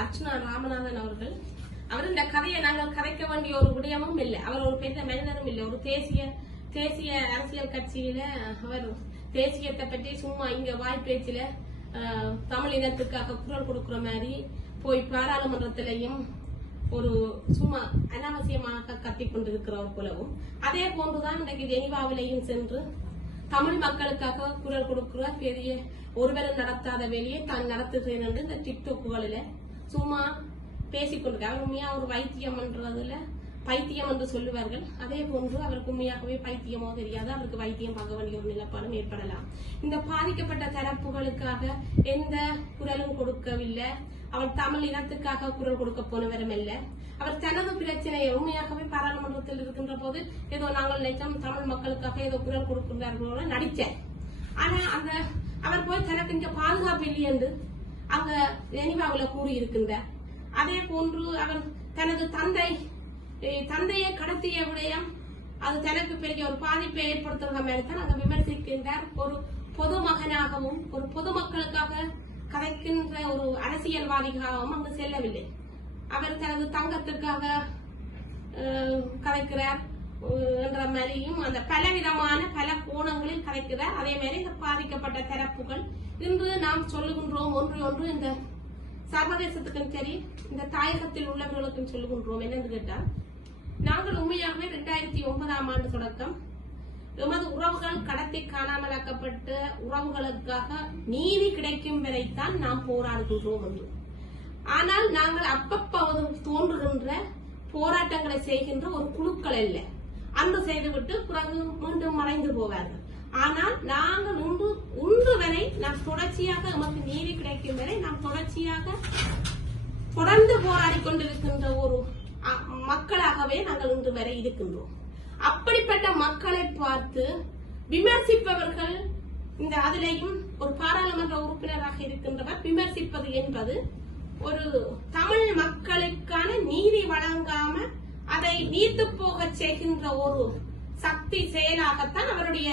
அர்ச்சுனா ராமநாதன் அவர்கள். அவர் இந்த கதையை நாங்கள் கதைக்க வேண்டிய ஒரு விடயமும் இல்லை. அவர் ஒரு பெரிய மனிதரும் இல்லை. ஒரு தேசிய தேசிய அரசியல் கட்சியில அவர் தேசியத்தை பற்றி சும்மா இங்க வாய்ப்பேச்சில தமிழ் இனத்துக்காக குரல் கொடுக்கிற மாதிரி போய் பாராளுமன்றத்திலையும் ஒரு சும்மா அனாவசியமாக கத்தி கொண்டிருக்கிறவர் போலவும். அதே போன்றுதான் இன்றைக்கு ஜெனிவாவிலையும் சென்று தமிழ் மக்களுக்காக குரல் கொடுக்கிற பெரிய ஒருவரும் நடத்தாத வேலையை தான் நடத்துகிறேன் என்று இந்த டிக்டோக்குகளில சும்மா பேசிக்கொண்டிருக்காங்க அவர் உண்மையா அவர் வைத்தியம் என்றதுல பைத்தியம் என்று சொல்லுவார்கள். அதே போன்று அவருக்கு உண்மையாகவே பைத்தியமோ தெரியாது. அவருக்கு வைத்தியம் பார்க்க வேண்டிய ஒரு நிலப்பாடும் ஏற்படலாம். இந்த பாதிக்கப்பட்ட தரப்புகளுக்காக எந்த குரலும் கொடுக்கவில்லை. அவர் தமிழ் இனத்துக்காக குரல் கொடுக்க போனவரும் அல்ல அவர் தனது பிரச்சனையை உண்மையாகவே பாராளுமன்றத்தில் இருக்கின்ற போது ஏதோ நாங்கள் நினைச்சோம் தமிழ் மக்களுக்காக ஏதோ குரல் கொடுக்கின்றார்களோட நடிச்சேன். ஆனா அந்த அவர் போய் தனக்கு இங்க பாதுகாப்பு இல்லை என்று அங்க ஜெனிவாவுல கூறியிருக்கின்றார் அதே போன்று அவர் தனது தந்தை தந்தையை கடத்திய விடயம் அது தனக்கு பெரிய ஒரு பாதிப்பை ஏற்படுத்துகிற மாதிரி தான் அங்க விமர்சிக்கின்றார். ஒரு பொதுமகனாகவும் ஒரு பொதுமக்களுக்காக கதைக்கின்ற ஒரு அரசியல்வாதிகளாகவும் அங்கு செல்லவில்லை. அவர் தனது தங்கத்திற்காக கதைக்கிறார். மாதிரியும் அந்த பலவிதமான பல கோணங்களில் கலைக்கிறார் அதே மாதிரி இந்த பாதிக்கப்பட்ட தரப்புகள். இன்று நாம் சொல்லுகின்றோம் ஒன்று ஒன்று இந்த சர்வதேசத்துக்கும் சரி இந்த தாயகத்தில் உள்ளவர்களுக்கும் சொல்லுகின்றோம். என்னன்னு கேட்டால் நாங்கள் உண்மையாகவே இரண்டாயிரத்தி ஒன்பதாம் ஆண்டு தொடக்கம். எமது உறவுகள் கடத்தி காணாமலாக்கப்பட்ட உறவுகளுக்காக நீதி கிடைக்கும் வரைத்தான் நாம் போராடுகின்றோம் என்று. ஆனால் நாங்கள் அப்பப்போது தோன்றுகின்ற போராட்டங்களை செய்கின்ற ஒரு குழுக்கள் இல்லை அன்று செய்துவிட்டு பிறகு மீண்டும் மறைந்து போவார்கள். ஆனால் நாங்கள் உண்டு உண்டு வரை நாம் தொடர்ச்சியாக நமக்கு நீதி கிடைக்கும் வரை நாம் தொடர்ச்சியாக தொடர்ந்து போராடி கொண்டிருக்கின்ற ஒரு மக்களாகவே நாங்கள் இன்று வரை இருக்கின்றோம். அப்படிப்பட்ட மக்களை பார்த்து விமர்சிப்பவர்கள் இந்த அதிலையும் ஒரு பாராளுமன்ற உறுப்பினராக இருக்கின்றவர் விமர்சிப்பது என்பது ஒரு தமிழ் மக்களுக்கான நீதி வழங்காம அதை நீத்து போக செய்கின்ற ஒரு சக்தி செயலாகத்தான் அவருடைய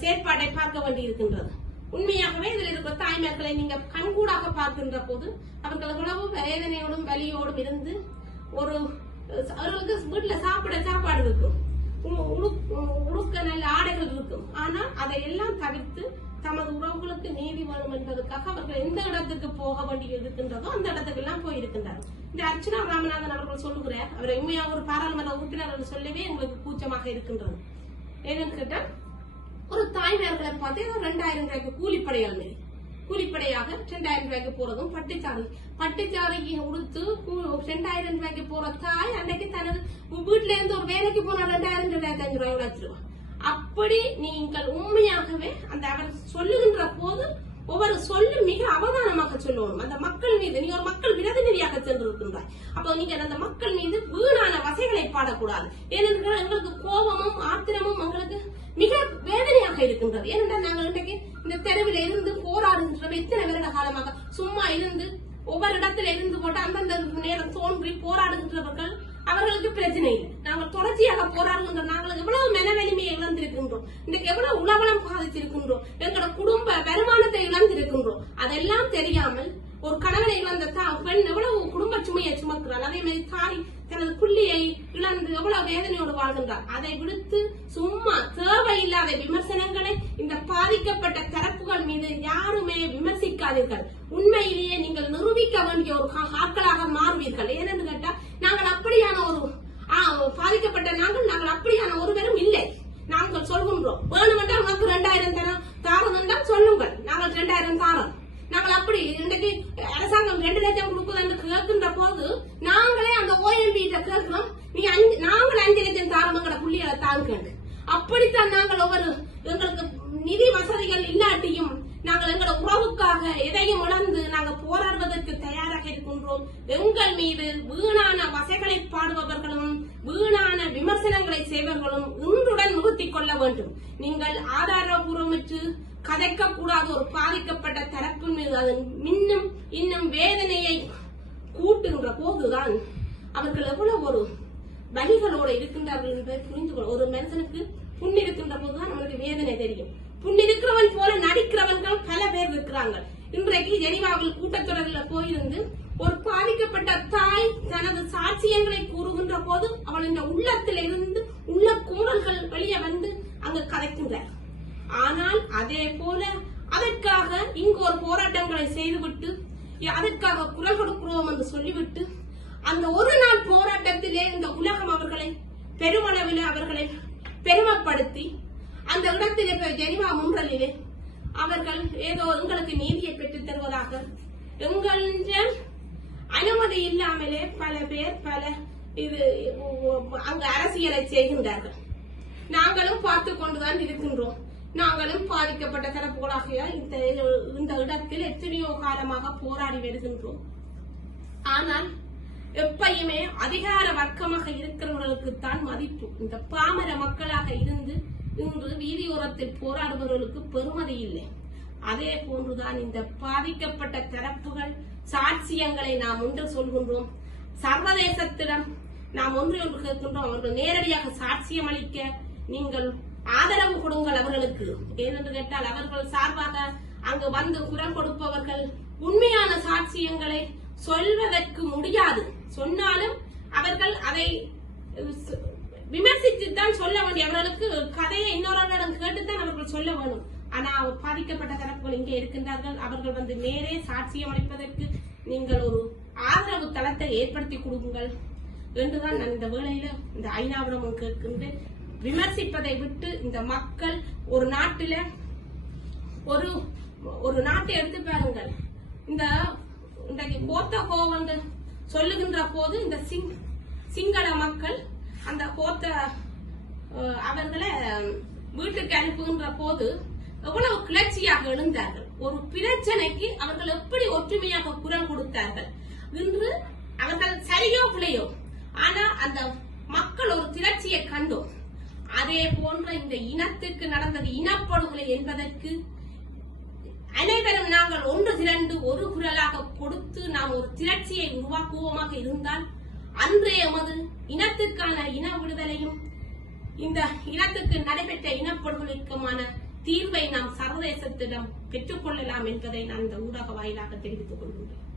செயற்பாடை செயற்பாட்டை பார்க்க வேண்டியிருக்கின்றது. உண்மையாகவே இதில் இருக்கிற தாய்மார்களை நீங்க கண்கூடாக பார்க்கின்ற போது அவர்கள் உணவு வேதனையோடும் வலியோடும் இருந்து ஒரு அவர்களுக்கு வீட்டுல சாப்பிட சாப்பாடு இருக்கும். உடுக்க நல்ல ஆடைகள் இருக்கும். ஆனால் அதையெல்லாம் தவிர்த்து தமது உறவுகளுக்கு நீதி வேணும் என்பதற்காக அவர்கள் எந்த இடத்துக்கு போக வேண்டி இருக்கின்றதோ அந்த இடத்துக்கு எல்லாம் போயிருக்கின்றார் இந்த அர்ச்சனா ராமநாதன் அவர்கள் சொல்லுகிறார் அவரை உண்மையாக ஒரு பாராளுமன்ற உறுப்பினர் என்று சொல்லவே எங்களுக்கு கூச்சமாக இருக்கின்றது. ஏன்னு கேட்டால் ஒரு தாய்மார்களை பார்த்து ஏதோ ரெண்டாயிரம் ரூபாய்க்கு கூலிப்படையால் கூலிப்படையாக ரெண்டாயிரம் ரூபாய்க்கு போறதும் பட்டுச்சாரி பட்டுச்சாரிக்கு உடுத்து கூ- ரெண்டாயிரம் ரூபாய்க்கு போற தாய் அன்னைக்கு தனது வீட்டுல இருந்து ஒரு வேலைக்கு போன ரெண்டாயிரம் ரெண்டாயிரத்தி அஞ்சு ரூபாய் உழைச்சிருவான் அப்படி நீங்கள் உண்மையாகவே அந்த அவர் சொல்லுகின்ற போது ஒவ்வொரு சொல்லு மிக அவதானமாக சொல்லணும். அந்த மக்கள் மீது நீ ஒரு மக்கள் பிரதிநிதியாக சென்றிருக்கின்றாய். அப்போ நீங்க அந்த மக்கள் மீது வீணான வசைகளை பாடக்கூடாது. ஏனென்றால் எங்களுக்கு கோபமும் ஆத்திரமும் எங்களுக்கு மிக வேதனையாக இருக்கின்றது. ஏனென்றால் நாங்கள் இன்றைக்கு இந்த தெருவில் இருந்து போராடுகின்றோம் எத்தனை வருட காலமாக சும்மா இருந்து ஒவ்வொரு இடத்துல இருந்து போட்டு அந்தந்த நேரம் தோன்றி போராடுகின்றவர்கள் அவர்களுக்கு பிரச்சனை இல்லை. நாங்கள் தொடர்ச்சியாக போராடுகின்ற நாங்கள் எவ்வளவு மன வலிமையை இழந்திருக்கின்றோம். இன்றைக்கு எவ்வளவு உலகம் பாதித்திருக்கின்றோம். எங்களோட குடும்ப வருமானத்தை இழந்திருக்கின்றோம். அதெல்லாம் தெரியாமல் ஒரு கணவனை இழந்த தா- பெண் எவ்வளவு குடும்ப சுமையை சுமக்கிறாள்? அதே மாதிரி தாய் தனது புள்ளியை இழந்து எவ்வளவு வேதனையோடு வாழ்கின்றார் அதை விடுத்து சும்மா தேவையில்லாத விமர்சனங்களை இந்த பாதிக்கப்பட்ட தரப்புகள் மீது யாருமே விமர்சிக்காதீர்கள். உண்மையிலேயே நீங்கள் நிரூபிக்க வேண்டிய ஒரு ஆட்களாக மாறுவீர்கள். ஏனென்று கேட்டால் நாங்கள் அப்படியான ஒரு பாதிக்கப்பட்ட நாங்கள் நாங்கள் அப்படியான ஒருவரும் இல்லை. நாங்கள் சொல்கின்றோம். வேணுமென்றால் உனக்கு ரெண்டாயிரம் தர தாரம் என்றால் சொல்லுங்கள் நாங்கள் ரெண்டாயிரம் தாரம் நாங்கள் அப்படி இன்றைக்கு அரசாங்கம் ரெண்டு லட்சம் கொடுக்குது என்று கேட்கின்ற போது நாங்களே அந்த ஓஎம்பி கேட்கிறோம் நீ அஞ்சு நாங்கள் அஞ்சு லட்சம் தாரம் எங்கட புள்ளிகளை அப்படித்தான் நாங்கள் ஒவ்வொரு எங்களுக்கு நிதி வசதிகள் இல்லாட்டியும் நாங்கள் எங்களோட உறவுக்காக எதையும் உணர்ந்து நாங்கள் போராடுவதற்கு தயாராக இருக்கின்றோம். எங்கள் மீது வீணான வசைகளை பாடுபவர்களும் வீணான விமர்சனங்களை செய்வர்களும் இன்றுடன் நிறுத்திக் கொள்ள வேண்டும். நீங்கள் ஆதாரபூர்வமற்று கதைக்க கூடாத ஒரு பாதிக்கப்பட்ட தரப்பின் மீது அது இன்னும் இன்னும் வேதனையை கூட்டுகின்ற போதுதான் அவர்கள் எவ்வளவு ஒரு வழிகளோடு இருக்கின்றார்கள் என்பதை புரிந்து கொள்ள ஒரு மனுஷனுக்கு புண் இருக்கின்ற போதுதான் அவனுக்கு வேதனை தெரியும். புண் இருக்கிறவன் போல நடிக்கிறவன்கள் பல பேர் இருக்கிறாங்க இன்றைக்கு ஜெனிவாவில் கூட்டத்தொடரில் போயிருந்து ஒரு பாதிக்கப்பட்ட தாய் தனது சாட்சியங்களை கூறுகின்ற போது அவளின் உள்ளத்தில் இருந்து உள்ள கூறல்கள் வெளியே வந்து அங்கு கதைக்கின்றார் ஆனால் அதே போல அதற்காக இங்கு ஒரு போராட்டங்களை செய்துவிட்டு அதற்காக குரல் கொடுக்கிறோம் என்று சொல்லிவிட்டு அந்த ஒரு நாள் போராட்டத்திலே இந்த உலகம் அவர்களை பெருமளவில் அவர்களை பெருமைப்படுத்தி அந்த இடத்திலே போய் ஜெனிவா முன்றலிலே அவர்கள் ஏதோ எங்களுக்கு நீதியை பெற்றுத் தருவதாக. எங்கள் அனுமதி இல்லாமலே பல பேர் பல இது அங்கு அரசியலை செய்கின்றார்கள். நாங்களும் பார்த்து கொண்டுதான் இருக்கின்றோம். நாங்களும் பாதிக்கப்பட்ட தரப்புகளாக இந்த இந்த இடத்தில் எத்தனையோ காலமாக போராடி வருகின்றோம். ஆனால் எப்பயுமே அதிகார வர்க்கமாக இருக்கிறவர்களுக்குத்தான் மதிப்பு. இந்த பாமர மக்களாக இருந்து இன்று வீதியோரத்தில் போராடுபவர்களுக்கு பெருமதி இல்லை. அதே போன்றுதான் இந்த பாதிக்கப்பட்ட தரப்புகள் சாட்சியங்களை நாம் ஒன்று சொல்கின்றோம். சர்வதேசத்திடம் நாம் ஒன்று ஒன்று கேட்கின்றோம். அவர்கள் நேரடியாக சாட்சியம் அளிக்க நீங்கள் ஆதரவு கொடுங்கள் அவர்களுக்கு. ஏனென்று கேட்டால் அவர்கள் சார்பாக அங்கு வந்து குரல் கொடுப்பவர்கள் உண்மையான சாட்சியங்களை சொல்வதற்கு முடியாது. சொன்னாலும் அவர்கள் அதை விமர்சித்துத்தான் சொல்ல வேண்டிய அவர்களுக்கு கதையை இன்னொருவரிடம் கேட்டுத்தான் அவர்கள் சொல்ல வேணும். ஆனா பாதிக்கப்பட்ட தரப்புகள் இங்கே இருக்கின்றார்கள். அவர்கள் வந்து நேரே சாட்சியம் அளிப்பதற்கு நீங்கள் ஒரு ஆதரவு தளத்தை ஏற்படுத்தி கொடுங்கள் என்றுதான் நான் இந்த வேளையில இந்த ஐநாவிடம் கேட்கின்றேன். விமர்சிப்பதை விட்டு இந்த மக்கள் ஒரு நாட்டில ஒரு ஒரு நாட்டை எடுத்து பாருங்கள். இந்த இன்றைக்கு போத்த கோவந்து சொல்லுகின்ற போது இந்த சிங் சிங்கள மக்கள் அந்த போத்த அவர்களை வீட்டுக்கு அனுப்புகின்ற போது எவ்வளவு கிளர்ச்சியாக எழுந்தார்கள். ஒரு பிரச்சனைக்கு அவர்கள் எப்படி ஒற்றுமையாக குரல் கொடுத்தார்கள் இன்று அவர்கள் சரியோ பிழையோ. ஆனா அந்த மக்கள் ஒரு திரட்சியை கண்டோம். அதே போன்ற இந்த இனத்துக்கு நடந்தது இனப்படுகொலை என்பதற்கு அனைவரும் நாங்கள் ஒன்று திரண்டு ஒரு குரலாக கொடுத்து நாம் ஒரு திரட்சியை உருவாக்குவோமாக இருந்தால் அன்றைய எமது இனத்துக்கான இன விடுதலையும் இந்த இனத்துக்கு நடைபெற்ற இனப்படுகொலைக்குமான தீர்வை நாம் சர்வதேசத்திடம் பெற்றுக்கொள்ளலாம் என்பதை நான் இந்த ஊடக வாயிலாக தெரிவித்துக் கொள்கின்றேன்.